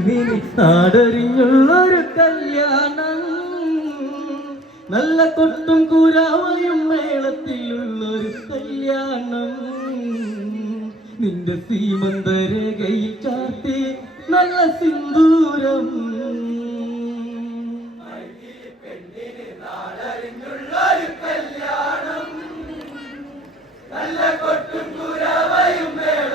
പെണ്ണിന് നാടറിഞ്ഞുള്ളൊരു കല്യാണം. നല്ല കൊട്ടും കൂരാവയും മേളത്തിലുള്ളൊരു കല്യാണം. നിന്റെ സീമന്തരകയിൽ ചാർത്തി നല്ല സിന്ദൂരം. കല്യാണം.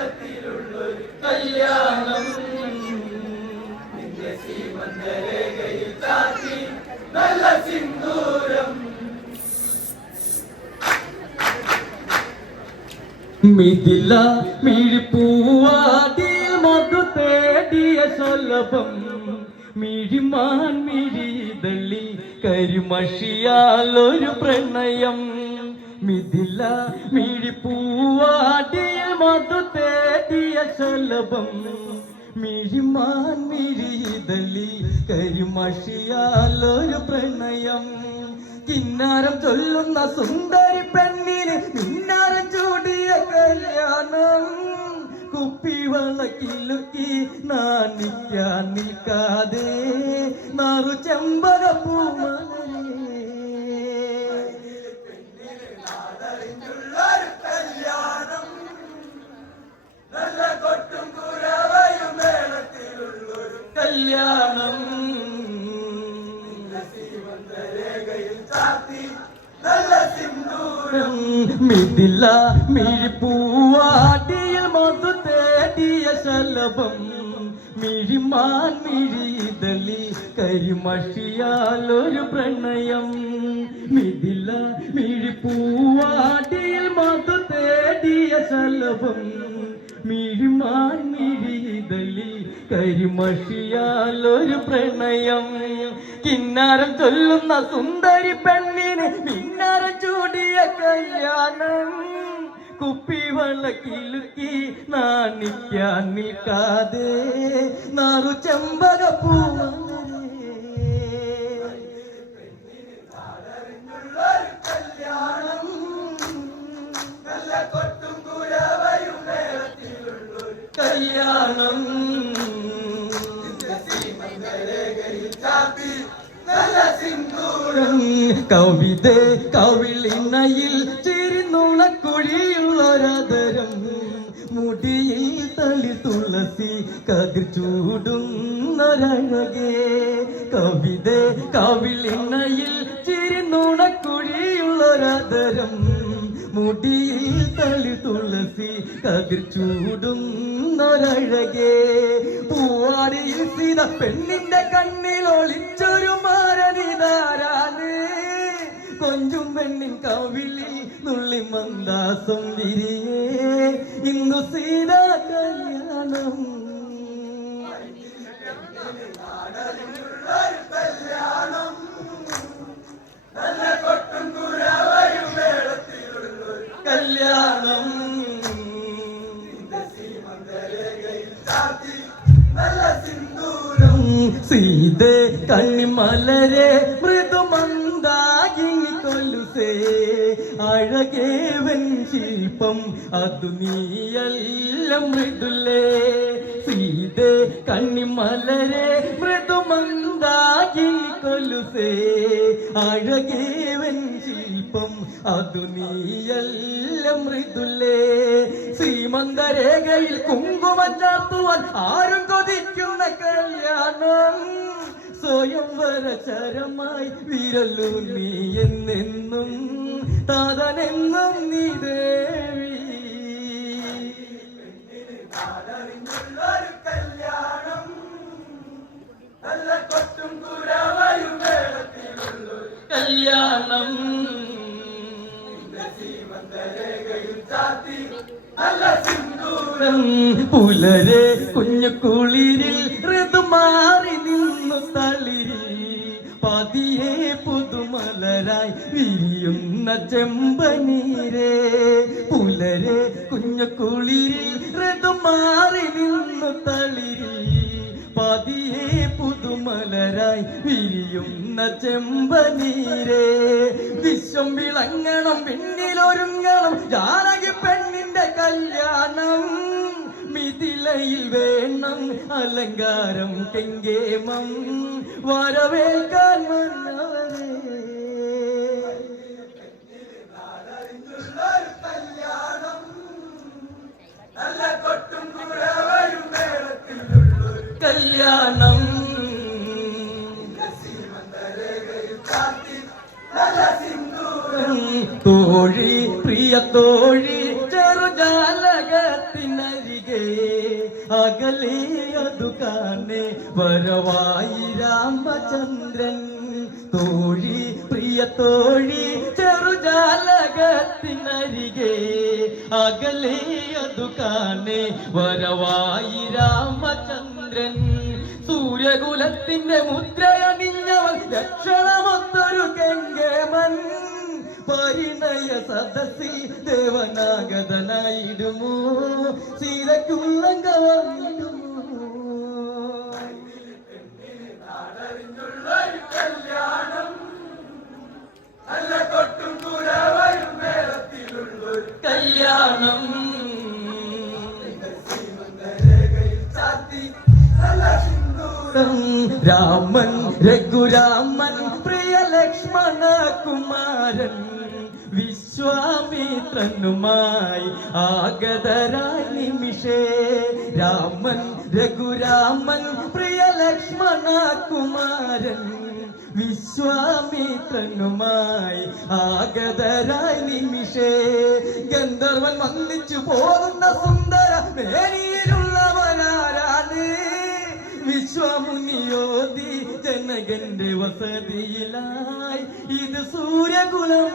മിഥില മിഴിപ്പൂവാതിൽ മധു തേടിയ ശലഭം മിഴിമാൻ മിഴിതള്ളി കരിമഷിയാലൊരു പ്രണയം. മിഥില മിഴിപ്പൂവാതിൽ മധു തേടിയ ശലഭം മിഴിമാൻ മിഴിതള്ളി കരിമഷിയാലൊരു പ്രണയം. കിന്നാരം ചൊല്ലുന്ന സുന്ദരി പെണ്ണിന് മിന്നാരം ചൂടിയ കല്യാണം കുപ്പിവളക്കിലുക്കി നാണിക്കാൻ നിൽക്കാതെ നാറു ചെമ്പകപ്പൂമലേ മിഴിതളി കരിമഷിയാലൊരു പ്രണയം. മിഥില മിഴിപ്പൂവാടിയിൽ മധു തേടിയ ശലഭം. മിഴിമാൻ മിഴിതലി കരിമഷിയാൽ ഒരു പ്രണയം. കിന്നാരം ചൊല്ലുന്ന സുന്ദരി പെണ്ണിന് മിന്നാരം ചൂടിയ കല്യാണം. കുപ്പി വളക്കിലുക്കി നാണിക്കാൻ നിൽക്കാതെ നാറു ചെമ്പകപ്പൂവേ കല്യാണം കവിത കവിളിനയിൽ ചിരിനുണക്കുഴിയുള്ളൊരതരം മുടിയിൽ തളി തുളസി കതിർ ചൂടുന്നൊരഴകേ. കവിത കവിളിനയിൽ ചിരിനുണക്കുഴിയുള്ളൊരതരം മുടിയിൽ തളി തുളസി കതിർ ചൂടുന്നൊരഴകേ കൊഞ്ചും പെണ്ണിൻ കവിളി നുള്ളി മന്ദാസം വിരിയേ. ഇന്നു സീത കല്യാണം. കല്യാണം. സിന്ദൂരം സീതേ കണ്ണിമലരെ അഴകേവൻ ശില്പം അതു നീയെല്ലാം മൃദുലേ. സീതേ കണ്ണിമലരെ മൃദുമന്ദാകി കൊല്ലുസേ അഴകേവൻ ശില്പം അതു നീയെല്ലാം മൃദുലേ. ശ്രീമന്തരേഖയിൽ കുങ്കുമം ചാർത്തുവാൻ ആരും കൊതിക്കുന്ന കല്യാണം. സ്വയംവര ചരമായി വിരലു നീ എന്നെന്നും താതനെന്നും നീ ദേവി. കല്യാണം. പുലരെ കുഞ്ഞു കുളിരിൽ ഋതുമാറി വിരിയുന്ന ചെമ്പനീരേ പുലരെ കുഞ്ഞു കുളിരിൽ ഋതുമാറി നിന്ന് തളിരി പതിയെ പുതുമലരായി വിരിയുന്ന ചെമ്പനീരേ വിശ്വം വിളങ്ങണം പിന്നിലൊരുങ്ങണം ജാനകി പെണ്ണിന്റെ കല്യാണം. മിഥിലയിൽ വേണം അലങ്കാരം കെങ്കേമം. വരവേൽക്കാൻ വന്നവരെ കല്യാണം. തോഴി പ്രിയ തോഴി ചെറുജാലകത്തിനരികെ അകലിയതു കാണെ വരവായി രാമചന്ദ്രൻ തോഴി പ്രിയ തോഴി ചെറുജാലകത്തിനരികെ അകലിയതു കാണെ വരവായി രാമചന്ദ്രൻ സൂര്യകുലത്തിന്റെ മുദ്രയണിഞ്ഞവൻ ലക്ഷണമൊത്തൊരു കെങ്കേമൻ പരിണയ സദസ്സിൽ ദേവനാഗതനായിടുമോ? സീതക്കുള്ളങ്കവായിടുമോ കല്യാണം രാമൻ രഘുരാമൻ പ്രിയ ലക്ഷ്മണ കുമാരൻ വിശ്വാമിത്രനുമായി ആഗതരായി നിമിഷേ. രാമൻ രഘുരാമൻ പ്രിയ ലക്ഷ്മണ കുമാരൻ വിശ്വാമിത്രനുമായി ആഗതരായി നിമിഷേ. ഗന്ധർവൻ വന്നിച്ചു പോകുന്ന സുന്ദര മേനിയിലുള്ളവനാരാണ് വിശ്വമുനിയോതി ജനകന്റെ വസതിയിലായി ഇത് സൂര്യകുലം.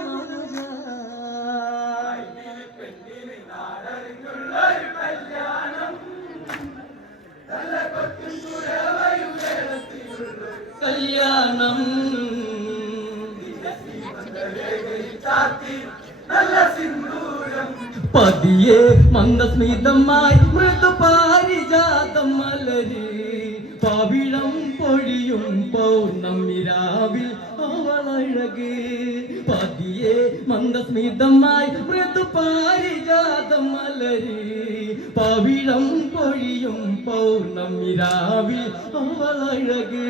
കല്യാണം പതിയെ മന്ദസ്മിതമായി മൃദു പാരിജാതം മലര് പൗർണമിരാവിൽ അവളഴക് പതിയെ മന്ദസ്മിതമായി മൃദു പാരിജാതം മലര് പവിഴം പൊഴിയും പൗർണമിരാവിൽ അവളഴക്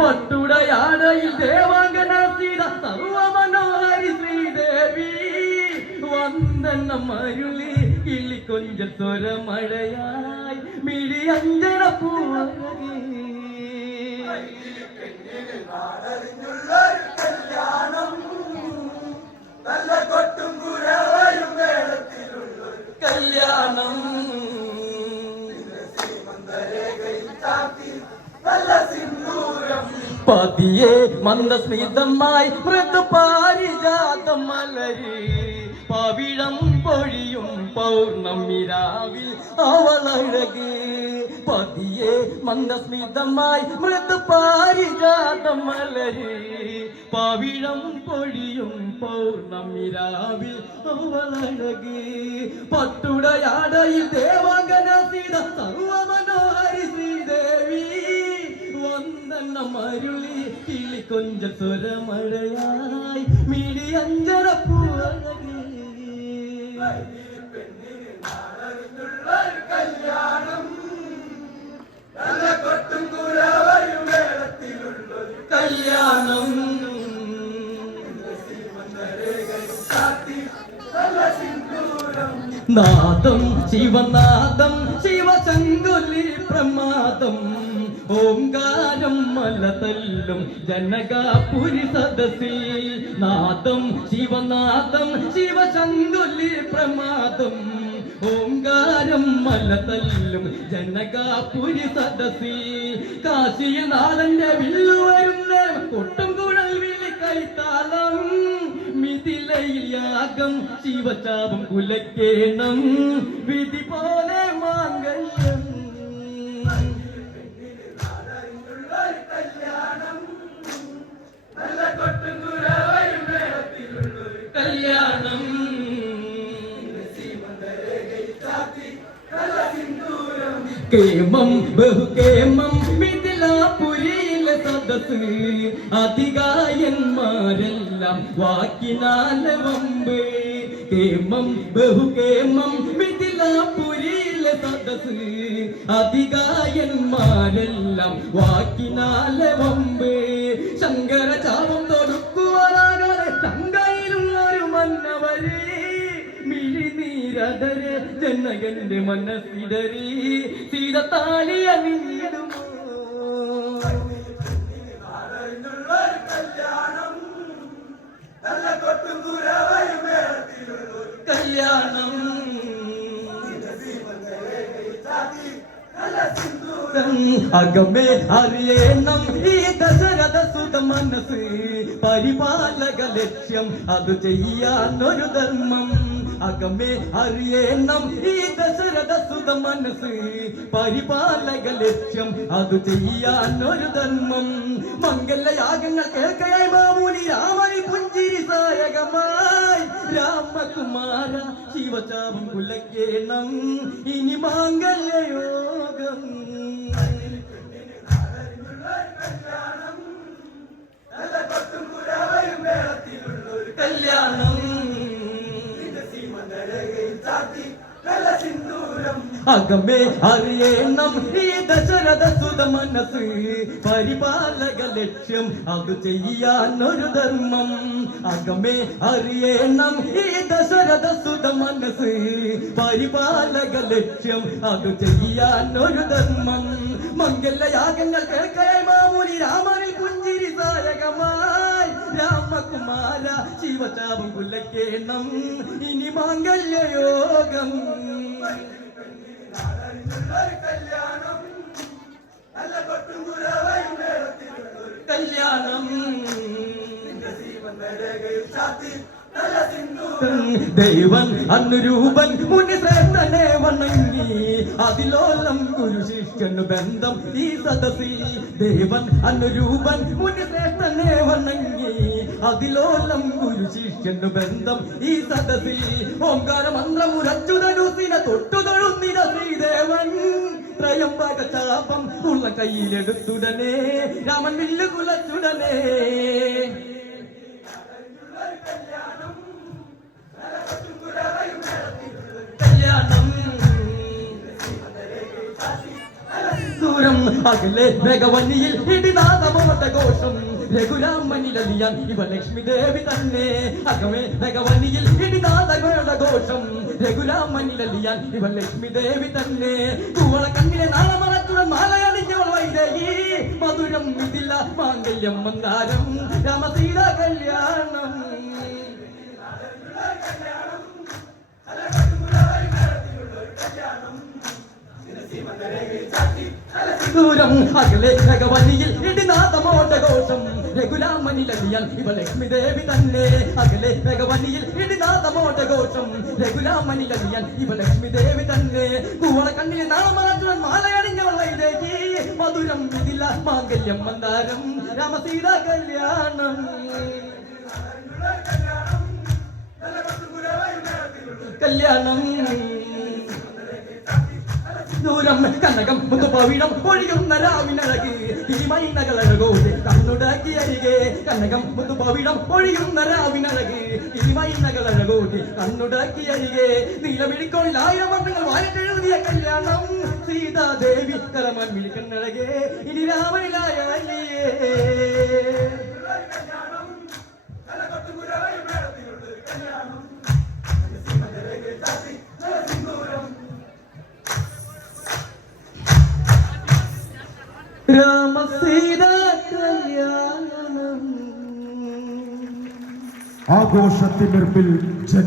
പട്ടുടയാടയിൽ ദേവാംഗന സീത സർവമനോഹരി ശ്രീദേവി. വന്ദനം അരുളി കിളിക്കൊഞ്ച സ്വരമഴയായി മിഴി അഞ്ചന പൂവഴകി കല്യാണം. പതിയെ മന്ദസ്മിതമായി മൃദു പാരിജാത മലരി. പവിഴം പൊഴിയും പൗർണമിരാവിൽ അവളഴക്. പതിയെ മന്ദസ്മിതമായി മൃദു പാരിജാതം മലരി പവിഴം പൊഴിയും പൗർണമിരാവിൽ അവളകി പട്ടുടയാടയിൽ ദേവാംഗന സീത സർവമനോഹരി ശ്രീദേവി. വന്ദന മരുളി കിളി കൊഞ്ച സ്വരമഴയായി മിഴി അഞ്ചര പൂവഴകി. കല്യാണം. നാദം ശിവനാദം ശിവശങ്കുലി പ്രമാദം. ഓംകാരം മലതല്ലും ജനകാപുരി സദസ്സിൽ. നാദം ശിവനാദം ശിവശങ്കുലി പ്രമാദം. ഓംകാരം മലതല്ലും ജനകാപുരി സദസി കാശിയിൽ നാടന്റെ വില്ലു വരുന്ന കൊട്ടും കുഴൽ വിളി കൈത്താളം. മിഥിലയിൽ യാഗം ശിവചാപം കുലക്കേണം. വിധി പോലെ മാംഗല്യം. കല്യാണം. കേമം ബഹുകേമം. മിഥിലാപുരിയിലെ സദസ് അധികായന്മാരെല്ലാം വാക്കിനാലെ വമ്പ്. കേമം ബഹുകേമം. മിഥിലാപുരിയിലെ പുരിയിലെ സദസ് അധികായന്മാരെല്ലാം വാക്കിനാലെ വമ്പ്. ശങ്കര ചാപം തൊടുക്കുവാനാകാതെ ശങ്കയിലുള്ളൊരു മന്നവര്. മിഴിനീരടരെ ജനകന്റെ മനസ്സിടറി സീത താലി അണിഞ്ഞിടുമോ? കല്യാണം. അകമേ അറിയണം ഈ ദശരഥ സുത മനസ്സ്. പരിപാലക ലക്ഷ്യം അത് ചെയ്യാൻ ഒരു ധർമ്മം. അകമേ അറിയണം ഈ ദശരഥ സുത മനസ്സ്. പരിപാലക ലക്ഷ്യം അത് ചെയ്യാൻ ഒരു ധർമ്മം. മംഗലയാഗങ്ങൾ കേൾക്കയായി മാമൂലി രാമനി പുഞ്ചിരി സായകമായി രാമകുമാര ശിവചാപം കുലക്കേണം ഇനി മാംഗല്യയോഗം. അകമേ അറിയണം. ഈ ദശരഥ സുത മനസ്സ് പരിപാലക ലക്ഷ്യം. അത് ചെയ്യാൻ ഒരു ധർമ്മം. അകമേ അറിയണം. ഈ ദശരഥ സുത മനസ്സ് പരിപാലക ലക്ഷ്യം. അത് ചെയ്യാൻ ഒരു ധർമ്മം. മംഗലയാഗങ്ങൾ കേൾക്കേ മാമൂലി രാമനിൽ പുഞ്ചിരി സായകമായി. രാമകുമാര ശിവചാപം കുലക്കേണം ഇനി മാംഗല്യയോഗം. ദൈവൻ അനുരൂപൻ മുനി ശ്രേഷ്ഠനെ വണങ്ങി. അതിലോലം ഗുരു ശിഷ്യനു ബന്ധം ഈ സദസ്സിൽ. ദൈവൻ അനുരൂപൻ മുനി വണങ്ങി. അതിലോലം ഗുരു ശിഷ്യനു ബന്ധം ഈ സദസ്സിൽ. ഓംകാര മന്ത്രമുരച്ചുതരുസിനെ തൊട്ടു തൊഴുന്നിര ശ്രീദേവൻ. ത്രയംബക ചാപം ഉള്ള കയ്യിലെടുത്തുടനെ. രാമൻ വില്ല് കുലച്ചുടനെ. ഘോഷം രഘുരാമനിലലിയാൻ ഇവ ലക്ഷ്മി ദേവി തന്നെ. അകമേ ഭഗവനിയിൽ ഇടിനാഥമോട്ട ഘോഷം രഘുരാമനിലലിയാൻ ഇവ ലക്ഷ്മി ദേവി തന്നെ. കൂവള കണ്ണിലെ നാളമറച്ചുടൻ മാലയണിഞ്ഞവൾ വൈദേഹി. മധുരം ഇതില്ല മാംഗല്യം മന്ദാരം. രാമസീത കല്യാണം. ദൂരം അകലെ ഭഗവനിയിൽ ഇടിനാഥമോട്ട ഘോഷം രഘുരാമനിലലിയാൻ ഇവ ലക്ഷ്മി ദേവി തന്നെ. അകലെ ഭഗവനിയിൽ ഇടിനാഥമോട്ട ഘോഷം രഘുരാമനിലലിയാൻ ഇവ ലക്ഷ്മി ദേവി തന്നെ. കൂവള കണ്ണിൽ നാളമറച്ചുടൻ മാലയണിഞ്ഞവളയിലേക്ക് മധുരം ഇതില്ല മാംഗല്യം മന്ദാരം. രാമസീത കല്യാണം. കല്യാണം. ദൂരം കനകം മുതുപവിഴം ഒഴിയുന്ന രാവിനഴക് തിരുമൈനകളഴകോട് കണ്ണുടക്കി അരികെ. കനകം മുതുപവിഴം ഒഴിയുന്ന രാവിനഴക് തിരുമൈനകളഴകോട് കണ്ണുടക്കി അരികെ. നീലമിഴിക്കോണിൽ ആയിരം വർണങ്ങൾ വായിട്ടെഴുതിയ കല്യാണം സീതാദേവി കലമൻ വിളിക്കണ്ണഴകെ ഇനി രാമനിലായ അല്ലേ? രാമസീത കല്യാണം. ആഘോഷത്തിമിർപ്പിൽ ജന